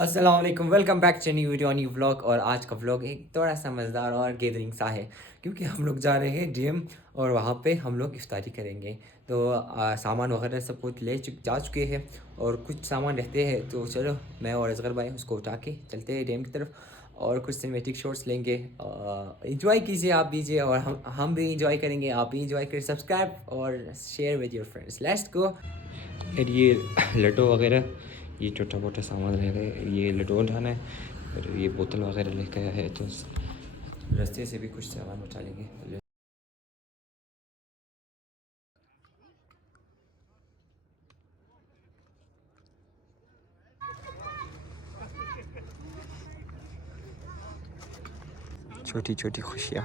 अस्सलाम वालेकुम, welcome back to new video new vlog. और आज का व्लॉग एक थोड़ा सा मज़ेदार और गैदरिंग सा है क्योंकि हम लोग जा रहे हैं जिम और वहाँ पे हम लोग इफ्तारी करेंगे। तो सामान वगैरह सब कुछ जा चुके हैं और कुछ सामान रहते हैं। तो चलो मैं और असगर भाई उसको उठा के चलते हैं डैम की तरफ और कुछ सिनेमेटिक शॉट्स लेंगे। इंजॉय कीजिए आप दीजिए और हम भी इंजॉय करेंगे, आप भी इंजॉय करें। सब्सक्राइब और share with your friends, let's go. फिर ये लड्डू वगैरह, ये छोटा मोटा सामान रहेगा, ये लड्डू उठाना है और ये बोतल वगैरह लेकर आया है। तो रास्ते से भी कुछ सामान उठा लेंगे। छोटी छोटी खुशियाँ।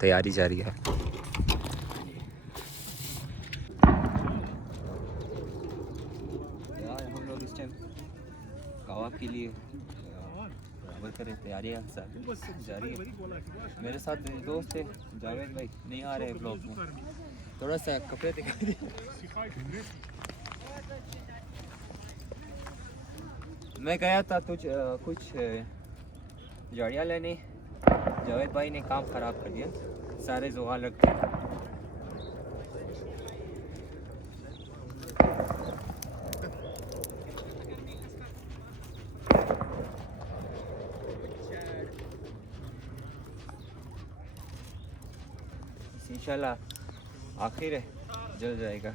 तैयारी जारी है। यार हम लोग इस टाइम कबाब के लिए बराबर करें, तैयारियाँ जारी है। मेरे साथ मेरे दोस्त थे जावेद भाई, नहीं आ रहे ब्लॉग में, थोड़ा सा कपड़े दिखा दिए। मैं गया था कुछ झाड़ियाँ लेने, जावेद भाई ने काम ख़राब कर दिया, सारे जुगाड़ लग गए। इंशाल्लाह आखिर है, जल जाएगा।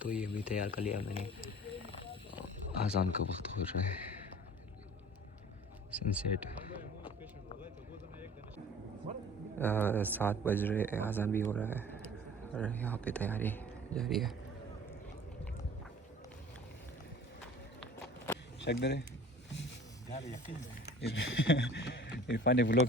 तो ये भी तैयार कर लिया मैंने। आज़ान का वक्त हो रहा है, सनसेट 7 बज रहे, आज़ान भी हो रहा है और यहाँ पे तैयारी जारी है। शक्दर है इरफान ने व्लॉग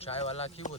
चाय वाला की वो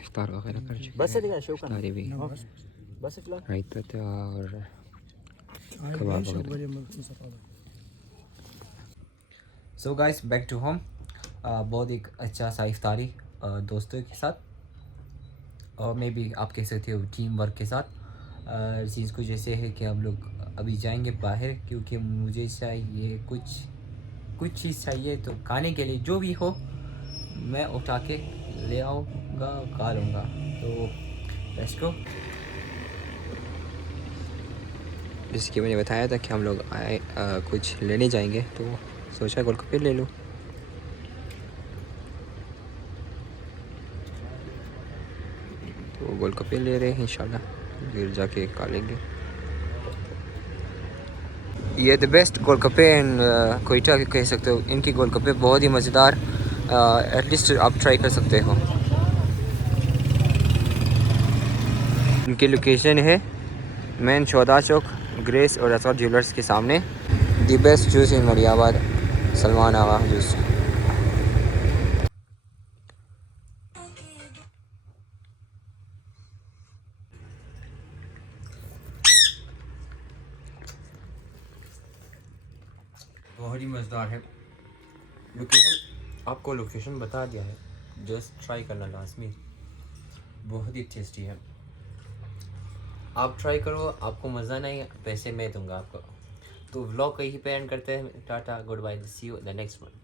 इफ्तार वगैरह कर चुके बस हैं। दिखा शो इफ्तारी भी बस फिलहाल रायता था और कबाब वगैरह। So guys back to home. बहुत एक अच्छा सा इफ्तारी दोस्तों के साथ और मैं भी आप कह सकते हो टीम वर्क के साथ। चीज़ कुछ ऐसे है कि हम लोग अभी जाएंगे बाहर क्योंकि मुझे चाहिए कुछ चीज़ चाहिए, तो खाने के लिए जो भी हो मैं उठा के ले आऊँगा, खा लूँगा। तो लेट्स गो। जैसे कि मैंने बताया था कि हम लोग कुछ लेने जाएंगे, तो सोचा गोलगप्पे ले लूँ। तो गोलगप्पे ले रहे हैं इंशाल्लाह, फिर जाके खा लेंगे। ये द बेस्ट गोलगप्पे इन कोयटा कह सकते हो। इनकी गोलगप्पे बहुत ही मज़ेदार, एटलीस्ट आप ट्राई कर सकते हो। इनकी लोकेशन है मेन चौदा चौक, ग्रेस और असद ज्वेलर्स के सामने। The best juice in Mariabad, Salman Agha juice. बहुत ही मज़ेदार है। लोकेशन आपको लोकेशन बता दिया है, जस्ट ट्राई करना लाजमी, बहुत ही टेस्टी है। आप ट्राई करो, आपको मज़ा नहीं, पैसे मैं दूंगा आपको। तो व्लॉग कहीं पे एंड करते हैं। टाटा, goodbye, see you the next one.